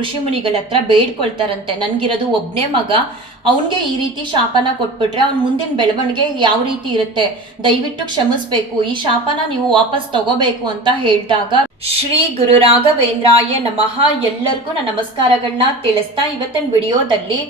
ಋಷಿಮುನಿಗಳ ಹತ್ರ ಬೇಡ್ಕೊಳ್ತಾರಂತೆ. ನನ್ಗಿರೋದು ಒಬ್ನೇ ಮಗ, ಅವನಿಗೆ ಈ ರೀತಿ ಶಾಪನ ಕೊಟ್ಬಿಟ್ರೆ ಅವ್ನ ಮುಂದಿನ ಬೆಳವಣಿಗೆ ಯಾವ ರೀತಿ ಇರುತ್ತೆ? ದಯವಿಟ್ಟು ಕ್ಷಮಿಸ್ಬೇಕು. ಈ ಶಾಪನ ನೀವು ವಾಪಸ್ ತಗೋಬೇಕು ಅಂತ ಹೇಳಿದಾಗ, ಶ್ರೀ ಗುರು ರಾಘವೇಂದ್ರಾಯ ನಮಃ ಎಲ್ಲರಿಗೂ ನನ್ನ ನಮಸ್ಕಾರಗಳನ್ನ ತಿಳಿಸ್ತಾ ಇವತ್ತಿನ ವಿಡಿಯೋದಲ್ಲಿ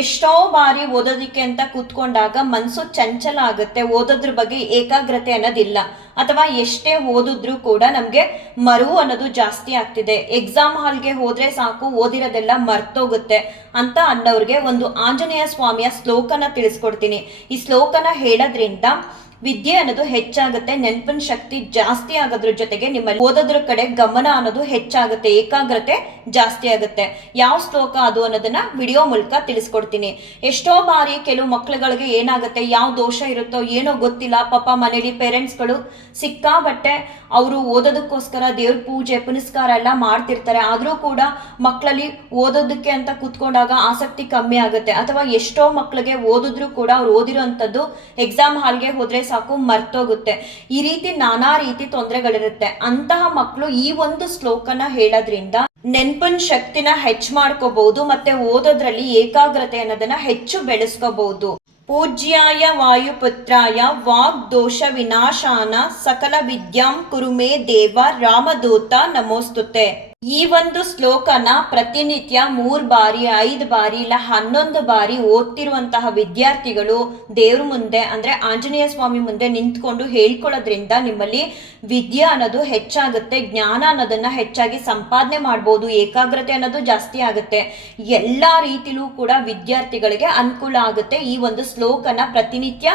ಎಷ್ಟೋ ಬಾರಿ ಓದೋದಿಕ್ಕೆ ಅಂತ ಕೂತ್ಕೊಂಡಾಗ ಮನಸ್ಸು ಚಂಚಲ ಆಗುತ್ತೆ. ಓದೋದ್ರ ಬಗ್ಗೆ ಏಕಾಗ್ರತೆ ಅನ್ನೋದಿಲ್ಲ. ಅಥವಾ ಎಷ್ಟೇ ಓದಿದ್ರು ಕೂಡ ನಮಗೆ ಮರು ಅನ್ನೋದು ಜಾಸ್ತಿ ಆಗ್ತಿದೆ. ಎಕ್ಸಾಮ್ ಹಾಲ್ಗೆ ಹೋದ್ರೆ ಸಾಕು, ಓದಿರೋದೆಲ್ಲ ಮರ್ತೋಗುತ್ತೆ ಅಂತ ಅನ್ನೋರ್ಗೆ ಒಂದು ಆಂಜನೇಯ ಸ್ವಾಮಿಯ ಶ್ಲೋಕನ ತಿಳಿಸ್ಕೊಡ್ತೀನಿ. ಈ ಶ್ಲೋಕನ ಹೇಳೋದ್ರಿಂದ ವಿದ್ಯೆ ಅನ್ನೋದು ಹೆಚ್ಚಾಗುತ್ತೆ, ನೆನಪಿನ ಶಕ್ತಿ ಜಾಸ್ತಿ ಆಗೋದ್ರ ಜೊತೆಗೆ ನಿಮ್ಮ ಓದೋದ್ರ ಕಡೆ ಗಮನ ಅನ್ನೋದು ಹೆಚ್ಚಾಗುತ್ತೆ, ಏಕಾಗ್ರತೆ ಜಾಸ್ತಿ ಆಗುತ್ತೆ. ಯಾವ ಶ್ಲೋಕ ಅದು ಅನ್ನೋದನ್ನ ವಿಡಿಯೋ ಮೂಲಕ ತಿಳಿಸ್ಕೊಡ್ತೀನಿ. ಎಷ್ಟೋ ಬಾರಿ ಕೆಲವು ಮಕ್ಕಳುಗಳಿಗೆ ಏನಾಗುತ್ತೆ, ಯಾವ ದೋಷ ಇರುತ್ತೋ ಏನೋ ಗೊತ್ತಿಲ್ಲ, ಪಾಪ ಮನೇಲಿ ಪೇರೆಂಟ್ಸ್ಗಳು ಸಿಕ್ಕಾಬಟ್ಟೆ ಅವರು ಓದೋದಕ್ಕೋಸ್ಕರ ದೇವ್ರ ಪೂಜೆ, ಪುನಸ್ಕಾರ ಎಲ್ಲ ಮಾಡ್ತಿರ್ತಾರೆ. ಆದರೂ ಕೂಡ ಮಕ್ಕಳಲ್ಲಿ ಓದೋದಕ್ಕೆ ಅಂತ ಕೂತ್ಕೊಂಡಾಗ ಆಸಕ್ತಿ ಕಮ್ಮಿ ಆಗುತ್ತೆ. ಅಥವಾ ಎಷ್ಟೋ ಮಕ್ಕಳಿಗೆ ಓದಿದ್ರು ಕೂಡ ಅವ್ರು ಓದಿರೋಂಥದ್ದು ಎಕ್ಸಾಮ್ ಹಾಲ್ಗೆ ಹೋದ್ರೆ ಸಾಕು ಮರ್ತೋಗುತ್ತೆ. ಈ ರೀತಿ ನಾನಾ ರೀತಿ ತೊಂದರೆಗಳಿರುತ್ತೆ. ಅಂತಹ ಮಕ್ಕಳು ಈ ಒಂದು ಶ್ಲೋಕನ ಹೇಳೋದ್ರಿಂದ ನೆನ್ಪಿನ ಶಕ್ತಿನ ಹೆಚ್ಚು ಮಾಡ್ಕೋಬಹುದು ಮತ್ತೆ ಓದೋದ್ರಲ್ಲಿ ಏಕಾಗ್ರತೆ ಅನ್ನೋದನ್ನ ಹೆಚ್ಚು ಬೆಳೆಸ್ಕೋಬಹುದು. ಪೂಜ್ಯಾಯ ವಾಯುಪುತ್ರಾಯ ವಾಗ್ ದೋಷ ವಿನಾಶಾನ ಸಕಲ ವಿದ್ಯಾಂ ಕುರುಮೇ ದೇವ ರಾಮದೂತ ನಮೋಸ್ತುತೆ. ಈ ಒಂದು ಶ್ಲೋಕನ ಪ್ರತಿನಿತ್ಯ ಮೂರ್ ಬಾರಿ, ಐದು ಬಾರಿ, ಇಲ್ಲ ಹನ್ನೊಂದು ಬಾರಿ ಓದ್ತಿರುವಂತಹ ವಿದ್ಯಾರ್ಥಿಗಳು ದೇವ್ರ ಮುಂದೆ, ಅಂದ್ರೆ ಆಂಜನೇಯ ಸ್ವಾಮಿ ಮುಂದೆ ನಿಂತ್ಕೊಂಡು ಹೇಳ್ಕೊಳ್ಳೋದ್ರಿಂದ ನಿಮ್ಮಲ್ಲಿ ವಿದ್ಯೆ ಅನ್ನೋದು ಹೆಚ್ಚಾಗುತ್ತೆ, ಜ್ಞಾನ ಅನ್ನೋದನ್ನ ಹೆಚ್ಚಾಗಿ ಸಂಪಾದನೆ ಮಾಡ್ಬೋದು, ಏಕಾಗ್ರತೆ ಅನ್ನೋದು ಜಾಸ್ತಿ ಆಗುತ್ತೆ. ಎಲ್ಲಾ ರೀತಿಲೂ ಕೂಡ ವಿದ್ಯಾರ್ಥಿಗಳಿಗೆ ಅನುಕೂಲ ಆಗುತ್ತೆ ಈ ಒಂದು ಶ್ಲೋಕನ ಪ್ರತಿನಿತ್ಯ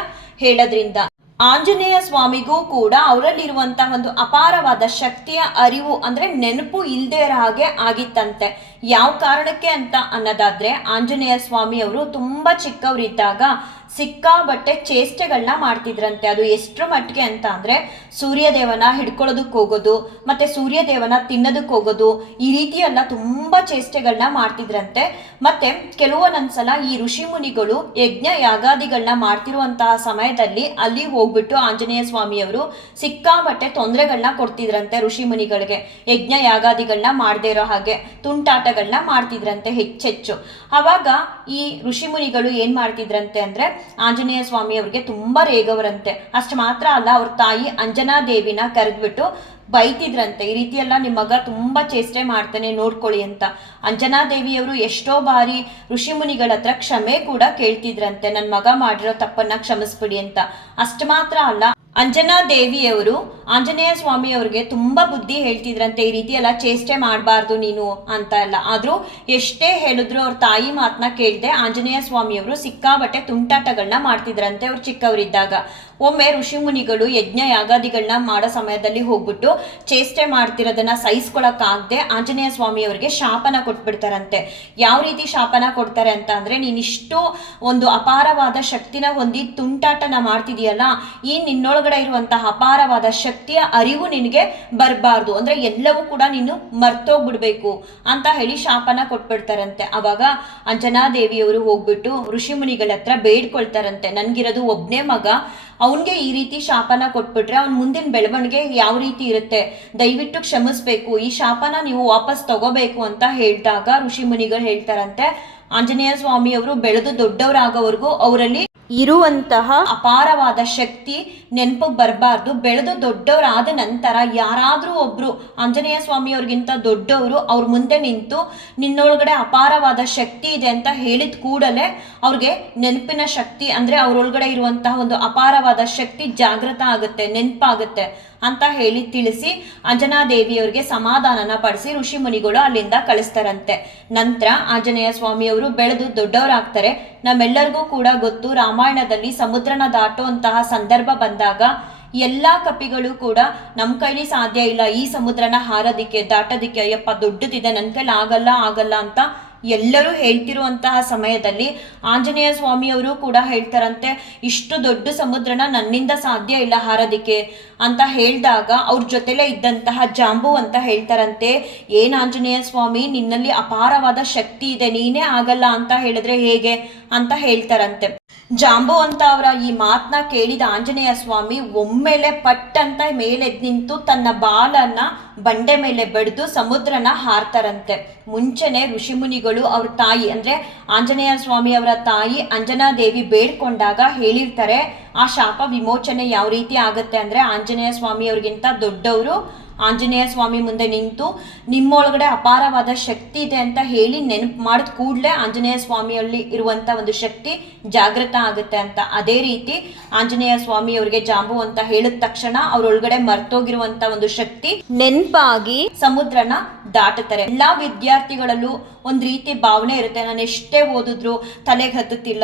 ಹೇಳೋದ್ರಿಂದ. ಆಂಜನೇಯ ಸ್ವಾಮಿಗೂ ಕೂಡ ಅವರಲ್ಲಿರುವಂತಹ ಒಂದು ಅಪಾರವಾದ ಶಕ್ತಿಯ ಅರಿವು ಅಂದ್ರೆ ನೆನಪು ಇಲ್ಲದೆ ಇರೋ ಹಾಗೆ ಆಗಿತ್ತಂತೆ. ಯಾವ ಕಾರಣಕ್ಕೆ ಅಂತ ಅನ್ನೋದಾದ್ರೆ ಆಂಜನೇಯ ಸ್ವಾಮಿ ಅವರು ತುಂಬಾ ಚಿಕ್ಕವರಿದ್ದಾಗ ಸಿಕ್ಕಾಬಟ್ಟೆ ಚೇಷ್ಟೆಗಳನ್ನ ಮಾಡ್ತಿದ್ರಂತೆ. ಅದು ಎಷ್ಟರ ಮಟ್ಟಿಗೆ ಅಂತ ಅಂದರೆ ಸೂರ್ಯದೇವನ ಹಿಡ್ಕೊಳ್ಳೋದಕ್ಕೆ ಹೋಗೋದು, ಮತ್ತೆ ಸೂರ್ಯದೇವನ ತಿನ್ನೋದಕ್ಕೆ ಹೋಗೋದು, ಈ ರೀತಿ ಎಲ್ಲ ತುಂಬಾ ಚೇಷ್ಟೆಗಳನ್ನ ಮಾಡ್ತಿದ್ರಂತೆ. ಮತ್ತೆ ಕೆಲವೊಂದೊಂದ್ಸಲ ಈ ಋಷಿ ಮುನಿಗಳು ಯಜ್ಞ ಯಾಗಾದಿಗಳನ್ನ ಮಾಡ್ತಿರುವಂತಹ ಸಮಯದಲ್ಲಿ ಅಲ್ಲಿ ಹೋಗ್ಬಿಟ್ಟು ಆಂಜನೇಯ ಸ್ವಾಮಿಯವರು ಸಿಕ್ಕಾಬಟ್ಟೆ ತೊಂದರೆಗಳನ್ನ ಕೊಡ್ತಿದ್ರಂತೆ ಋಷಿ ಮುನಿಗಳಿಗೆ ಯಜ್ಞ ಯಾಗಾದಿಗಳನ್ನ ಮಾಡದೇ ಇರೋ ಹಾಗೆ ತುಂಟಾಟಗಳನ್ನ ಮಾಡ್ತಿದ್ರಂತೆ ಹೆಚ್ಚೆಚ್ಚು. ಅವಾಗ ಈ ಋಷಿ ಮುನಿಗಳು ಏನ್ ಮಾಡ್ತಿದ್ರಂತೆ ಅಂದ್ರೆ ಆಂಜನೇಯ ಸ್ವಾಮಿ ಅವ್ರಿಗೆ ತುಂಬಾ ರೇಗವರಂತೆ. ಅಷ್ಟು ಮಾತ್ರ ಅಲ್ಲ, ಅವ್ರ ತಾಯಿ ಅಂಜನಾ ದೇವಿನ ಕರೆದ್ಬಿಟ್ಟು ಬೈತಿದ್ರಂತೆ. ಈ ರೀತಿ ಎಲ್ಲ ನಿಮ್ಮ ಮಗ ತುಂಬಾ ಚೇಷ್ಟೆ ಮಾಡ್ತಾನೆ ನೋಡ್ಕೊಳ್ಳಿ ಅಂತ. ಅಂಜನಾ ದೇವಿಯವರು ಎಷ್ಟೋ ಬಾರಿ ಋಷಿ ಮುನಿಗಳ ಹತ್ರ ಕ್ಷಮೆ ಕೂಡ ಕೇಳ್ತಿದ್ರಂತೆ. ನನ್ನ ಮಗ ಮಾಡಿರೋ ತಪ್ಪನ್ನ ಕ್ಷಮಿಸ್ಬಿಡಿ ಅಂತ. ಅಷ್ಟು ಮಾತ್ರ ಅಲ್ಲ ಅಂಜನಾ ದೇವಿಯವರು, ಆಂಜನೇಯ ಸ್ವಾಮಿ ಅವ್ರಿಗೆ ತುಂಬಾ ಬುದ್ಧಿ ಹೇಳ್ತಿದ್ರಂತೆ, ಈ ರೀತಿ ಎಲ್ಲ ಚೇಷ್ಟೆ ಮಾಡಬಾರ್ದು ನೀನು ಅಂತ ಎಲ್ಲ. ಆದರೂ ಎಷ್ಟೇ ಹೇಳಿದ್ರು ಅವ್ರ ತಾಯಿ ಮಾತನ್ನ ಕೇಳ್ದೆ ಆಂಜನೇಯ ಸ್ವಾಮಿಯವರು ಸಿಕ್ಕಾಬಟ್ಟೆ ತುಂಟಾಟಗಳನ್ನ ಮಾಡ್ತಿದ್ರಂತೆ ಅವ್ರು ಚಿಕ್ಕವರಿದ್ದಾಗ. ಒಮ್ಮೆ ಋಷಿ ಮುನಿಗಳು ಯಜ್ಞ ಯಾಗಾದಿಗಳನ್ನ ಮಾಡೋ ಸಮಯದಲ್ಲಿ ಹೋಗ್ಬಿಟ್ಟು ಚೇಷ್ಟೆ ಮಾಡ್ತಿರೋದನ್ನ ಸಹಿಸ್ಕೊಳಕ್ಕಾಗದೆ ಆಂಜನೇಯ ಸ್ವಾಮಿ ಅವರಿಗೆ ಶಾಪನ ಕೊಟ್ಬಿಡ್ತಾರಂತೆ. ಯಾವ ರೀತಿ ಶಾಪನ ಕೊಡ್ತಾರೆ ಅಂತ ಅಂದರೆ, ನೀನಿಷ್ಟು ಒಂದು ಅಪಾರವಾದ ಶಕ್ತಿನ ಹೊಂದಿ ತುಂಟಾಟನ ಮಾಡ್ತಿದೀಯಲ್ಲ, ಈ ನಿನ್ನೊಳಗಡೆ ಇರುವಂತಹ ಅಪಾರವಾದ ಶಕ್ತಿಯ ಅರಿವು ನಿನಗೆ ಬರಬಾರ್ದು. ಅಂದ್ರೆ ಎಲ್ಲವೂ ಕೂಡ ನೀನು ಮರ್ತೋಗ್ಬಿಡ್ಬೇಕು ಅಂತ ಹೇಳಿ ಶಾಪನ ಕೊಟ್ಬಿಡ್ತಾರಂತೆ. ಅವಾಗ ಅಂಜನಾದೇವಿಯವರು ಹೋಗ್ಬಿಟ್ಟು ಋಷಿ ಮುನಿಗಳ ಹತ್ರ ಬೇಡ್ಕೊಳ್ತಾರಂತೆ. ನನ್ಗಿರೋದು ಒಬ್ನೇ ಮಗ, ಅವನಿಗೆ ಈ ರೀತಿ ಶಾಪನ ಕೊಟ್ಬಿಟ್ರೆ ಅವ್ನ ಮುಂದಿನ ಬೆಳವಣಿಗೆ ಯಾವ ರೀತಿ ಇರುತ್ತೆ? ದಯವಿಟ್ಟು ಕ್ಷಮಿಸ್ಬೇಕು. ಈ ಶಾಪನ ನೀವು ವಾಪಸ್ ತಗೋಬೇಕು ಅಂತ ಹೇಳಿದಾಗ ಋಷಿ ಮುನಿಗಳು ಹೇಳ್ತಾರಂತೆ, ಆಂಜನೇಯ ಸ್ವಾಮಿ ಅವರು ಬೆಳೆದು ದೊಡ್ಡವರಾಗೋವರೆಗೂ ಅವರಲ್ಲಿ ಇರುವಂತಹ ಅಪಾರವಾದ ಶಕ್ತಿ ನೆನಪಿಗೆ ಬರಬಾರ್ದು. ಬೆಳೆದು ದೊಡ್ಡವರಾದ ನಂತರ ಯಾರಾದರೂ ಒಬ್ರು, ಆಂಜನೇಯ ಸ್ವಾಮಿ ಅವ್ರಿಗಿಂತ ದೊಡ್ಡವರು, ಅವ್ರ ಮುಂದೆ ನಿಂತು ನಿನ್ನೊಳಗಡೆ ಅಪಾರವಾದ ಶಕ್ತಿ ಇದೆ ಅಂತ ಹೇಳಿದ ಕೂಡಲೇ ಅವ್ರಿಗೆ ನೆನಪಿನ ಶಕ್ತಿ ಅಂದರೆ ಅವ್ರೊಳಗಡೆ ಇರುವಂತಹ ಒಂದು ಅಪಾರವಾದ ಶಕ್ತಿ ಜಾಗೃತ ಆಗುತ್ತೆ, ನೆನಪಾಗುತ್ತೆ. ಅಂತ ಹೇಳಿ ತಿಳಿಸಿ ಅಂಜನಾದೇವಿಯವರಿಗೆ ಸಮಾಧಾನನ ಪಡಿಸಿ ಋಷಿ ಮುನಿಗಳು ಅಲ್ಲಿಂದ ಕಳಿಸ್ತಾರಂತೆ. ನಂತರ ಆಂಜನೇಯ ಸ್ವಾಮಿಯವರು ಬೆಳೆದು ದೊಡ್ಡವರಾಗ್ತಾರೆ. ನಮ್ಮೆಲ್ಲರಿಗೂ ಕೂಡ ಗೊತ್ತು, ರಾಮಾಯಣದಲ್ಲಿ ಸಮುದ್ರನ ದಾಟುವಂತಹ ಸಂದರ್ಭ ಬಂದಾಗ ಎಲ್ಲಾ ಕಪಿಗಳು ಕೂಡ ನಮ್ಮ ಕೈಲಿ ಸಾಧ್ಯ ಇಲ್ಲ, ಈ ಸಮುದ್ರನ ಹಾರೋದಿಕ್ಕೆ, ದಾಟೋದಿಕ್ಕೆ, ಅಯ್ಯಪ್ಪ ದೊಡ್ಡದಿದೆ ನನ್ನ ಕೈಲಿ ಆಗಲ್ಲ ಆಗಲ್ಲ ಅಂತ ಎಲ್ಲರೂ ಹೇಳ್ತಿರುವಂತಹ ಸಮಯದಲ್ಲಿ ಆಂಜನೇಯ ಸ್ವಾಮಿಯವರು ಕೂಡ ಹೇಳ್ತಾರಂತೆ, ಇಷ್ಟು ದೊಡ್ಡ ಸಮುದ್ರನ ನನ್ನಿಂದ ಸಾಧ್ಯ ಇಲ್ಲ ಹಾರೋದಿಕ್ಕೆ ಅಂತ ಹೇಳಿದಾಗ ಅವ್ರ ಜೊತೆಲೇ ಇದ್ದಂತಹ ಜಾಂಬು ಅಂತ ಹೇಳ್ತಾರಂತೆ, ಏನು ಆಂಜನೇಯ ಸ್ವಾಮಿ, ನಿನ್ನಲ್ಲಿ ಅಪಾರವಾದ ಶಕ್ತಿ ಇದೆ, ನೀನೇ ಆಗಲ್ಲ ಅಂತ ಹೇಳಿದ್ರೆ ಹೇಗೆ? ಅಂತ ಹೇಳ್ತಾರಂತೆ. ಜಾಂಬು ಅಂತ ಅವರ ಈ ಮಾತನ್ನ ಕೇಳಿದ ಆಂಜನೇಯ ಸ್ವಾಮಿ ಒಮ್ಮೆಲೆ ಪಟ್ ಅಂತ ಮೇಲೆದ್ ನಿಂತು ತನ್ನ ಬಾಲನ್ನ ಬಂಡೆ ಮೇಲೆ ಬಡಿದು ಸಮುದ್ರನ ಹಾರ್ತಾರಂತೆ. ಮುಂಚೆನೆ ಋಷಿಮುನಿಗಳು ಅವ್ರ ತಾಯಿ ಅಂದ್ರೆ ಆಂಜನೇಯ ಸ್ವಾಮಿ ಅವರ ತಾಯಿ ಅಂಜನಾದೇವಿ ಬೇಡ್ಕೊಂಡಾಗ ಹೇಳಿರ್ತಾರೆ ಆ ಶಾಪ ವಿಮೋಚನೆ ಯಾವ ರೀತಿ ಆಗುತ್ತೆ ಅಂದ್ರೆ ಆಂಜನೇಯ ಸ್ವಾಮಿ ಅವ್ರಿಗಿಂತ ದೊಡ್ಡವರು ಆಂಜನೇಯ ಸ್ವಾಮಿ ಮುಂದೆ ನಿಂತು ನಿಮ್ಮೊಳಗಡೆ ಅಪಾರವಾದ ಶಕ್ತಿ ಇದೆ ಅಂತ ಹೇಳಿ ನೆನಪು ಮಾಡಿದ ಕೂಡಲೇ ಆಂಜನೇಯ ಸ್ವಾಮಿಯಲ್ಲಿ ಇರುವಂಥ ಒಂದು ಶಕ್ತಿ ಜಾಗೃತ ಆಗುತ್ತೆ ಅಂತ. ಅದೇ ರೀತಿ ಆಂಜನೇಯ ಸ್ವಾಮಿ ಅವರಿಗೆ ಜಾಂಬು ಅಂತ ಹೇಳಿದ ತಕ್ಷಣ ಅವ್ರೊಳಗಡೆ ಮರ್ತೋಗಿರುವಂಥ ಒಂದು ಶಕ್ತಿ ನೆನಪಾಗಿ ಸಮುದ್ರನ ದಾಟುತ್ತಾರೆ. ಎಲ್ಲ ವಿದ್ಯಾರ್ಥಿಗಳಲ್ಲೂ ಒಂದು ರೀತಿ ಭಾವನೆ ಇರುತ್ತೆ. ನಾನು ಎಷ್ಟೇ ಓದಿದ್ರು ತಲೆಗೆ ಹತ್ತುತ್ತಿಲ್ಲ.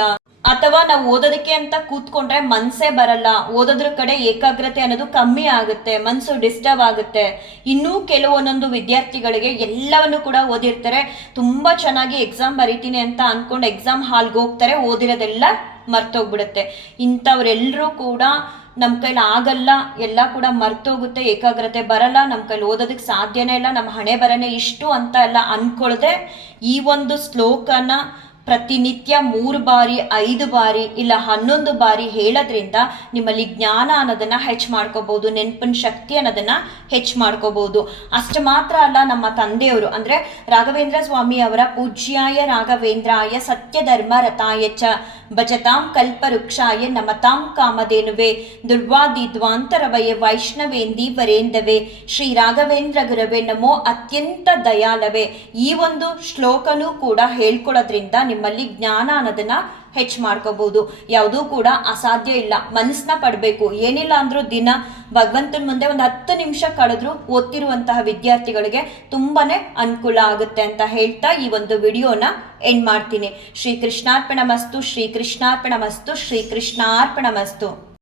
ಅಥವಾ ನಾವು ಓದೋದಕ್ಕೆ ಅಂತ ಕೂತ್ಕೊಂಡ್ರೆ ಮನ್ಸೇ ಬರಲ್ಲ. ಓದೋದ್ರ ಕಡೆ ಏಕಾಗ್ರತೆ ಅನ್ನೋದು ಕಮ್ಮಿ ಆಗುತ್ತೆ, ಮನ್ಸು ಡಿಸ್ಟರ್ಬ್ ಆಗುತ್ತೆ. ಇನ್ನೂ ಕೆಲವೊಂದೊಂದು ವಿದ್ಯಾರ್ಥಿಗಳಿಗೆ ಎಲ್ಲವನ್ನು ಕೂಡ ಓದಿರ್ತಾರೆ. ತುಂಬಾ ಚೆನ್ನಾಗಿ ಎಕ್ಸಾಮ್ ಬರಿತೀನಿ ಅಂತ ಅನ್ಕೊಂಡು ಎಕ್ಸಾಮ್ ಹಾಲ್ಗೆ ಹೋಗ್ತಾರೆ, ಓದಿರೋದೆಲ್ಲ ಮರ್ತೋಗ್ಬಿಡುತ್ತೆ. ಇಂಥವ್ರೆಲ್ಲರೂ ಕೂಡ ನಮ್ಮ ಕೈಲಿ ಆಗಲ್ಲ, ಎಲ್ಲ ಕೂಡ ಮರ್ತೋಗುತ್ತೆ, ಏಕಾಗ್ರತೆ ಬರಲ್ಲ ನಮ್ಮ ಕೈಲಿ ಓದೋದಕ್ಕೆ ಸಾಧ್ಯನೇ ಇಲ್ಲ ನಮ್ಮ ಹಣೆ ಬರನೇ ಇಷ್ಟು ಅಂತ ಎಲ್ಲ ಅನ್ಕೊಳ್ದೆ ಈ ಒಂದು ಶ್ಲೋಕನ ಪ್ರತಿನಿತ್ಯ ಮೂರು ಬಾರಿ, ಐದು ಬಾರಿ, ಇಲ್ಲ ಹನ್ನೊಂದು ಬಾರಿ ಹೇಳೋದ್ರಿಂದ ನಿಮ್ಮಲ್ಲಿ ಜ್ಞಾನ ಅನ್ನೋದನ್ನ ಹೆಚ್ಚು ಮಾಡ್ಕೋಬಹುದು ನೆನಪಿನ ಶಕ್ತಿ ಅನ್ನೋದನ್ನ ಹೆಚ್ಚು ಮಾಡ್ಕೋಬಹುದು ಅಷ್ಟು ಮಾತ್ರ ಅಲ್ಲ ನಮ್ಮ ತಂದೆಯವರು, ಅಂದ್ರೆ ರಾಘವೇಂದ್ರ ಸ್ವಾಮಿ ಅವರ ಪೂಜ್ಯಾಯ ರಾಘವೇಂದ್ರಾಯ ಸತ್ಯ ಧರ್ಮ ರಥಾಯ ಚ ಭಜತಾಂ ಕಲ್ಪವೃಕ್ಷಾಯ ನಮತಾಂ ಕಾಮಧೇನುವೆ ದುರ್ವಾದಿ ದ್ವಾಂತರವಯ ವೈಷ್ಣವೇಂದಿ ವರೇಂದವೇ ಶ್ರೀ ರಾಘವೇಂದ್ರ ಗುರವೇ ನಮೋ ಅತ್ಯಂತ ದಯಾಲವೇ. ಈ ಒಂದು ಶ್ಲೋಕನೂ ಕೂಡ ಹೇಳ್ಕೊಳ್ಳೋದ್ರಿಂದ ನಿಮ್ಮಲ್ಲಿ ಜ್ಞಾನ ಅನ್ನೋದನ್ನ ಹೆಚ್ಚು ಮಾಡ್ಕೋಬಹುದು ಯಾವುದೂ ಕೂಡ ಅಸಾಧ್ಯ ಇಲ್ಲ. ಮನಸ್ಸನ್ನ ಪಡಬೇಕು. ಏನಿಲ್ಲ ಅಂದ್ರು ದಿನ ಭಗವಂತನ ಮುಂದೆ ಒಂದು ಹತ್ತು ನಿಮಿಷ ಕಳೆದ್ರು ಓದ್ತಿರುವಂತಹ ವಿದ್ಯಾರ್ಥಿಗಳಿಗೆ ತುಂಬಾನೇ ಅನುಕೂಲ ಆಗುತ್ತೆ ಅಂತ ಹೇಳ್ತಾ ಈ ಒಂದು ವಿಡಿಯೋನ ಎಂಡ್ ಮಾಡ್ತೀನಿ. ಶ್ರೀ ಕೃಷ್ಣಾರ್ಪಣ ಮಸ್ತು ಶ್ರೀ ಕೃಷ್ಣಾರ್ಪಣ ಮಸ್ತು ಶ್ರೀ ಕೃಷ್ಣಾರ್ಪಣ ಮಸ್ತು